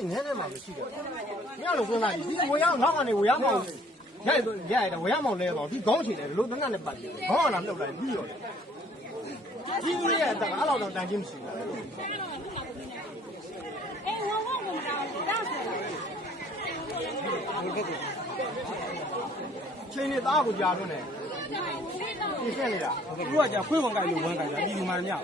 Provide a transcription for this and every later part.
你不起，那，我养，我养猫，养猫？老那，来旅游的。今年在俺老家去的。了。今年家呢，你谁？我家回，的，你又买人家？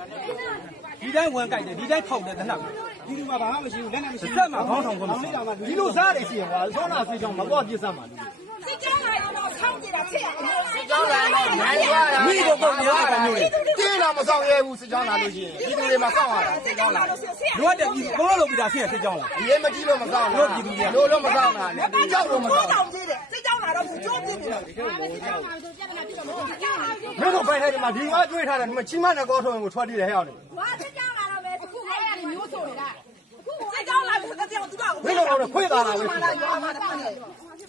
你家的，你在哪？ ဒီလူမှာဘာမှမရှိဘူးလက်နဲ့မရှိဘူးစက်မှာခေါင်းထောင်ခေါင်းထောင်ဒီလိုစားတယ်ရှိရပါဆောနာစေချောင်းမပေါ့ပြစ်စမ်းပါလိမ့်စစ်ကြောင်းလာတော့ဆောင်းကြတာဖြစ်ရတယ်စစ်ကြောင်းလာတော့နိုင်ရတာမိဘပုံနေရတာမျိုးလေတင်းလာမဆောင်ရဲဘူးစစ်ကြောင်းလာလို့ရှိရင်ဒီလူတွေမှာဆောင်းရတာစစ်ကြောင်းလာလို့ရှိရင်လိုအပ်တယ်ဒီကိုလိုလုပ်ပြီးတာရှိရစစ်ကြောင်းလာဒီရဲမကြီးလို့မဆောင်းဘူးလို့ကြည့်ပြီးလို့လို့မဆောင်းတာနဲ့ဒီကြောက်လို့မဆောင်းဘူးတောင်းသေးတယ်စစ်ကြောင်းလာတော့သူကြိုးပြစ်နေတယ်မင်းတို့ပိုင်ထဲမှာဒီငါတွေးထားတယ်ဒီမှာချီမနဲ့ကောထုံးကိုထွက်တည်တယ်ဟဲ့အောင်လေ တွေမျိုးဆိုနေတာအခုကိုအကြောင်းလာပြီးအကြောင်းသူတို့ကိုမင်းတို့တော့ခွေးသားလာလို့ရှိတယ်ဘာမှတမန်နဲ့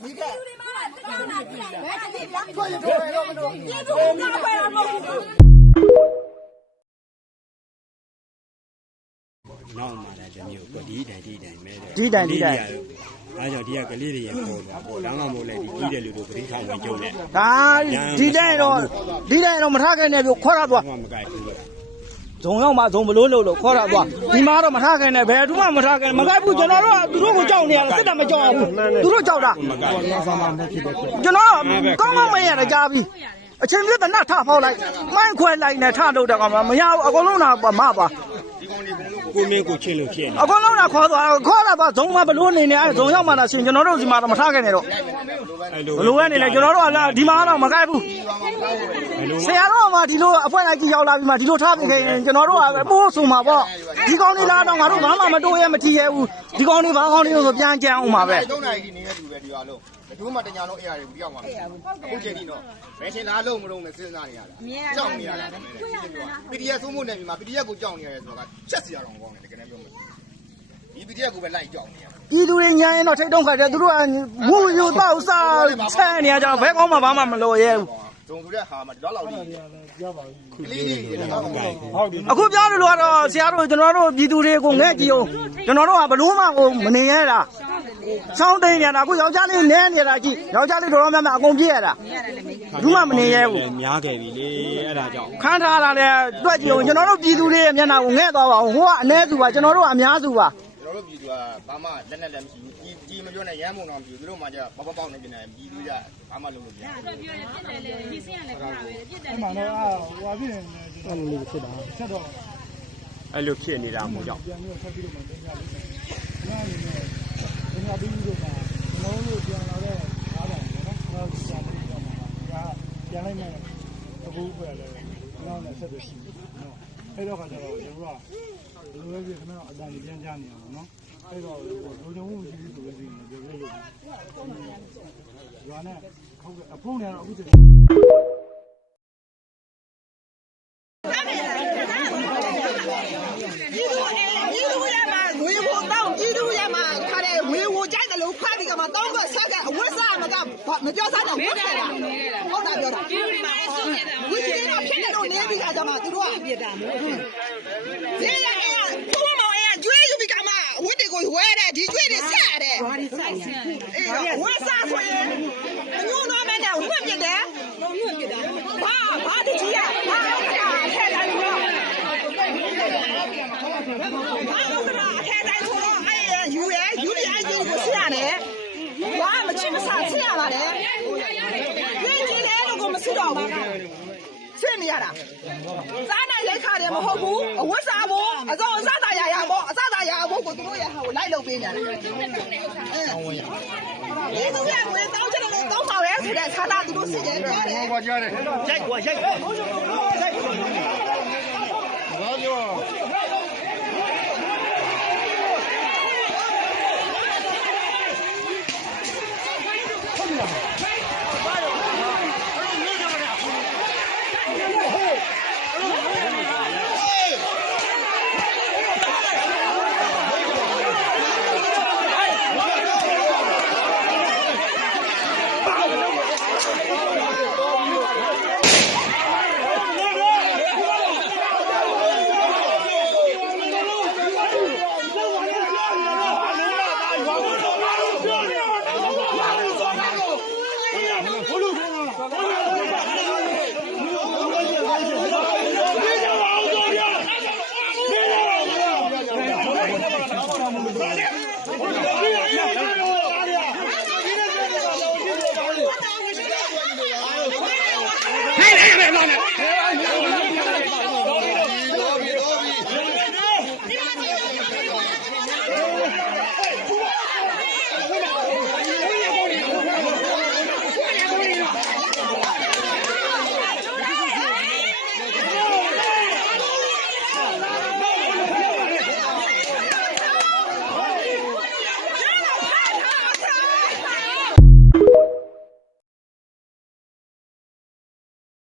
မိကတူတွေမှာတရားနာကြည့်တယ်ဘယ်ကြည့်ပြခွေးတို့ရောမလို့ဒီလိုကဘယ်တော့မဟုတ်ဘူးနောက်မှလည်းတမျိုးကိုဒီတိုင်ဒီတိုင်မဲတယ်ဒီတိုင်ဒီတိုင်အားကြောင့်ဒီကကလေးတွေရေပေါ်တာပေါ့လောင်းလောင်းမို့လဲဒီကြီးတဲ့လူတို့ပရိသတ်ဝင်ကြုံတယ်ဒါဒီတိုင်တော့ဒီတိုင်တော့မထားခဲ့နဲ့ပြောခွာရသွားမကိုက်ဘူး ဇုံရောက်မှဇုံဘလို့လို့လို့ခေါ်ရသွားဒီမှာတော့မထားခဲ့နဲ့ဘယ်သူမှမထားခဲ့မကြိုက်ဘူးကျွန်တော်တို့ကသူတို့ကိုကြောက်နေရတယ်စစ်တပ်မကြောက်ဘူးသူတို့ကြောက်တာမကြိုက်ဘူးကျွန်တော်ကောင်းကောင်းမရရကြားပြီအချိန်ပြည့်တနတ်ထဖောက်လိုက်မိုင်းခွဲလိုက်နဲ့ထလို့တော့မရဘူးအကုန်လုံးတော့မပါ ကိုမင်းကိုချင်းလို့ဖြစ်နေအကုန်လုံးကခေါ်သွားခေါ်လာပါဇုံမဘလို့နေနေအဲဇုံရောက်မှလာရှင်ကျွန်တော်တို့ဒီမှာတော့မထားခဲ့နဲ့တော့အဲ့လိုဘလို့ကနေလဲကျွန်တော်တို့ကလည်းဒီမှာတော့မကြိုက်ဘူးဘယ်လိုဆရာတော်ကမှဒီလိုအဖွဲ့လိုက်ကြီးရောက်လာပြီးမှဒီလိုထားပြီးခဲ့ရင်ကျွန်တော်တို့ကပိုးဆိုမှာပေါ့ဒီကောင်းလေးလားတော့ငါတို့ဘာမှမတိုးရဲမထီရဲဘူးဒီကောင်းလေးဘာကောင်းလေးလို့ဆိုပြန်ကြံအောင်ပါပဲ၃နာရီဒီနေတဲ့လူပဲဒီရွာလုံး ဘယ်သူမှတညာလုံးအေးရတယ်ဘူးတယောက်မှအခုချိန်ဒီတော့ဘယ်ချိန်လားလုံးမလုံးနဲ့စဉ်းစားနေရတာကြောက်နေရတာ PDF သုံးဖို့နေပြီမှာ PDF ကိုကြောက်နေရတယ်ဆိုတော့ချက်စီရအောင်ကောင်းတယ်တကယ်တမ်းပြောမယ်ဒီ PDF ကိုပဲလိုက်ကြောက်နေရပြည်သူတွေညာရင်တော့ထိတ်တုံးခတ်တယ်သူတို့ကဝူယူတော့စားဆန်းနေရကြတော့ဘဲကောင်းမှဘာမှမလိုရဲဘူးဇုံဆိုတဲ့ဟာမှာဒီလောက်လောက်လေးပြောပါဘူးကလေးလေးတွေတော့ဟုတ်တယ်အခုပြောလို့ကတော့ဆရာတို့ကျွန်တော်တို့ပြည်သူတွေကိုငဲ့ကြည့်အောင်ကျွန်တော်တို့ကဘလို့မှကိုမနေရတာ စောင်းတိန်နေတာအခုယောက်ျားလေးနဲနေတာကြည့်ယောက်ျားလေးတော်တော်များများအကုန်ပြည့်ရတာဘူးမှမနေရဘူး များခဲ့ပြီလေအဲ့ဒါကြောင့် ခန်းထားတာလည်းတွက်ကြည့်အောင်ကျွန်တော်တို့ပြည်သူတွေရဲ့မျက်နှာကိုငဲ့သွားပါအောင်ဟိုကအ ਨੇ စုပါကျွန်တော်တို့ကအများစုပါ ကျွန်တော်တို့ပြည်သူကဘာမှလက်နဲ့လည်းမရှိဘူးကြီးကြီးမပြောနဲ့ရမ်းမုံတော့မရှိဘူးသူတို့မှじゃပေါက်ပေါက်နေပြင်နေပြည်သူကဘာမှလုပ်လို့မရဘူး အဲ့လိုဖြစ်နေတာမို့ကြောင့် ပြန်လို က်မယ်အခုပဲလေနောက်နဲ့ဆက်ပြီးရှိတယ်နော်အဲ့တော့ခါကျတော့ကျွန်တော်ကဘယ်လိုလဲခဏအတန်ပြန်ကြနေအောင်နော်အဲ့တော့လူကြုံမှုရှိပြီးဆိုလို့ရှိရင်ပြောလို့ရွာနဲ့ခုတ်အဖုံးနေတော့အခုချိန်ပြည်သူပြည်သူရဲ့မှာငွေကိုတောင်းပြည်သူရဲ့မှာခါတဲ့ငွေကို ကြိုက်တယ်လို့ခွဲပြီးကမှတောင်းကဆက်ကအဝတ်စားမကမပြောစားတော့ဝတ်စားတာဟုတ်တာပြောတာပြည်သူမှာဆုံးနေတာဝတ်ကြီးကဖြစ်နေတော့နေပြီးကကြမှာသူတို့ကပြတာမို့ဒီရအဲ့ဘုံမောင်အဲ့ကျွေးယူပြီးကမှဝတ်တွေကိုဝဲတယ်ဒီကျွေးတွေဆက်ရတယ်ဘာဒီဆိုင်ဆက်အေးဝတ်စားဆိုရင်အညိုးတော့မဲနဲ့ဝတ်ပြတယ်လုံးဝပြတာဘာဘာတကြီးရဘာအဲ့ဒါထဲတိုင်းလို့ဘာလို့လဲအထဲတိုင်းဆိုတော့အဲ့ယူရယူရအရင်ကိုဆရာတယ်။ဘာ မချစ်မဆာဆရာပါလေ။ပြင်းကြီးတယ်လို့ကိုမစစ်တော့ဘူး။ဆင်းနေရတာ။စားနိုင်ရိုက်ခါတယ်မဟုတ်ဘူး။အဝတ်စားဖို့အစောအစသာရရပေါ့အစသာရဖို့ကိုသူတို့ရဟာကိုလိုက်လုပ်ပေးနေတယ်။ဒီသူကငွေတောင်းချင်တယ်တောင်းပါရဲဆိုတဲ့ဌာနသူတို့စစ်တယ်ပြောတယ်ဟောကြားတယ်ရိုက်ကွာရိုက်ကွာရိုက်ကွာ